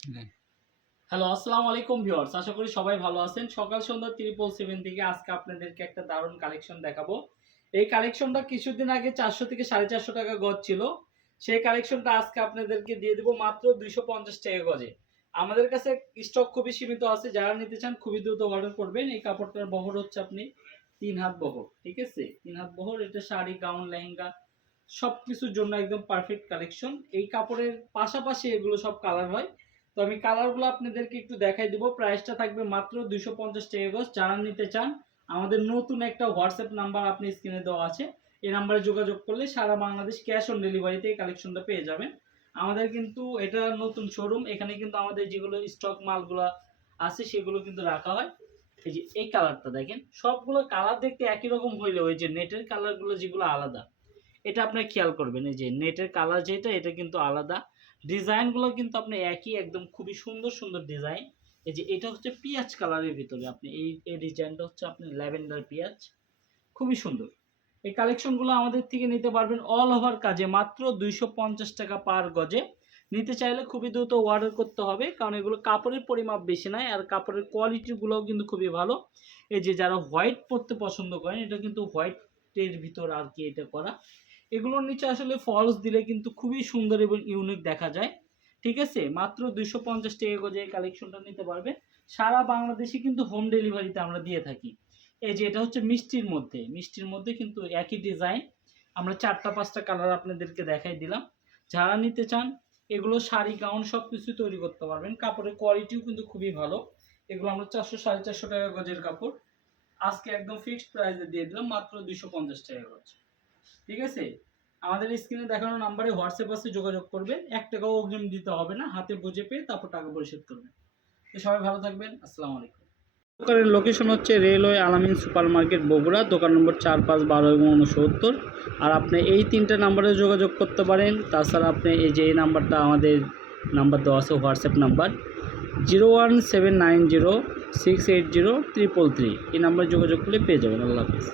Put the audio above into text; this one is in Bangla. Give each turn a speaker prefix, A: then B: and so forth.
A: হ্যালো আসসালামু আলাইকুম ভিউয়ার্স আশা করি সবাই ভালো আছেন। সকাল সন্ধ্যা ত্রিপল সেভেন থেকে আজকে আপনাদেরকে একটা দারুণ কালেকশন দেখাবো। এই কালেকশনটা কিছুদিন আগে চারশো থেকে সাড়ে চারশো টাকা গজ ছিল। সেই কালেকশনটা আজকে আপনাদেরকে দিয়ে দেবো মাত্র দুইশো পঞ্চাশ টাকা গজে। আমাদের কাছে স্টক খুবই সীমিত আছে, যারা নিতে চান খুবই দ্রুত অর্ডার করবেন। এই কাপড়টার বহর হচ্ছে আপনি তিন হাত বহর, ঠিক আছে? তিন হাত বহর, এটা শাড়ি, গাউন, লেহেঙ্গা সব কিছুর জন্য একদম পারফেক্ট কালেকশন এই কাপড়ের পাশাপাশি এগুলো সব কালার হয়। তো আমি কালারগুলো আপনাদেরকে একটু দেখাই দিব। প্রাইসটা থাকবে মাত্র দুইশো পঞ্চাশ টাকা গজ। যারা নিতে চান, আমাদের নতুন একটা হোয়াটসঅ্যাপ নাম্বার আপনি স্ক্রিনে দেওয়া আছে। এই নাম্বারে যোগাযোগ করলে সারা বাংলাদেশ ক্যাশ অন ডেলিভারিতে এই কালেকশনটা পেয়ে যাবেন। আমাদের কিন্তু এটা নতুন শোরুম এখানে কিন্তু আমাদের যেগুলো স্টক মালগুলো আছে, সেগুলো কিন্তু রাখা হয়। এই যে, এই কালারটা দেখেন, সবগুলো কালার দেখতে একই রকম হইলেও ওই যে নেটের কালারগুলো যেগুলো আলাদা। এটা আপনি খেয়াল করবেন, এই যে নেটের কালার যেটা, এটা কিন্তু আলাদা। ডিজাইনগুলো কিন্তু আপনি একই, একদম খুবই সুন্দর সুন্দর ডিজাইন এই যে এটা হচ্ছে পিঁয়াজ কালারের ভিতরে আপনি, এই এই ডিজাইনটা হচ্ছে আপনি ল্যাভেন্ডার পেঁয়াজ। খুবই সুন্দর। এই কালেকশনগুলো আমাদের থেকে নিতে পারবেন অল ওভার কাজে, মাত্র দুইশো পঞ্চাশ টাকা পার গজে। নিতে চাইলে খুবই দ্রুত অর্ডার করতে হবে, কারণ এগুলো কাপড়ের পরিমাপ বেশি নয়, আর কাপড়ের কোয়ালিটিগুলোও কিন্তু খুবই ভালো। এই যে যারা হোয়াইট পরতে পছন্দ করেন, এটা কিন্তু হোয়াইটের ভিতর আর কি এটা করা। এগুলোর নিচে আসলে ফলস দিলে কিন্তু খুবই সুন্দর এবং ইউনিক দেখা যায়। ঠিক আছে? মাত্র দুইশো পঞ্চাশ টাকা গজে কালেকশনটা নিতে পারবে, সারা বাংলাদেশে কিন্তু হোম ডেলিভারিতে আমরা দিয়ে থাকি। এই যে এটা হচ্ছে মিষ্টির মধ্যে। মিষ্টির মধ্যে কিন্তু একই ডিজাইন আমরা চারটা, পাঁচটা কালার আপনাদেরকে দেখাই দিলাম। যারা নিতে চান, এগুলো শাড়ি গাউন সব কিছু তৈরি করতে পারবেন। কাপড়ের কোয়ালিটিও কিন্তু খুবই ভালো। এগুলো আমরা চারশো, সাড়ে চারশো টাকা গজের কাপড়। আজকে একদম ফিক্সড প্রাইসে দিয়ে দিলাম, মাত্র দুশো পঞ্চাশ টাকা গজ। ঠিক আছে? আমাদের স্ক্রিনে দেখানো নাম্বারে হোয়াটসঅ্যাপ আছে, যোগাযোগ করবেন এক টাকাও অগ্রিম দিতে হবে না, হাতে বুঝে পেয়ে তারপর টাকা পরিশোধ করবেন তো সবাই ভালো থাকবেন, আসসালামু আলাইকুম। দোকানের লোকেশন হচ্ছে রেলওয়ে আলামিন সুপার মার্কেট বগুড়া, দোকান নম্বর চার পাঁচ বারো এবং উনসত্তর আর আপনি এই তিনটে নাম্বারে যোগাযোগ করতে পারেন। তাছাড়া আপনি এই যে এই নাম্বারটা আমাদের নাম্বার দেওয়া আছে WhatsApp number zero one seven nine zero six eight zero triple three এই নাম্বারে যোগাযোগ করলে পেয়ে যাবেন। আল্লাহ হাফিজ।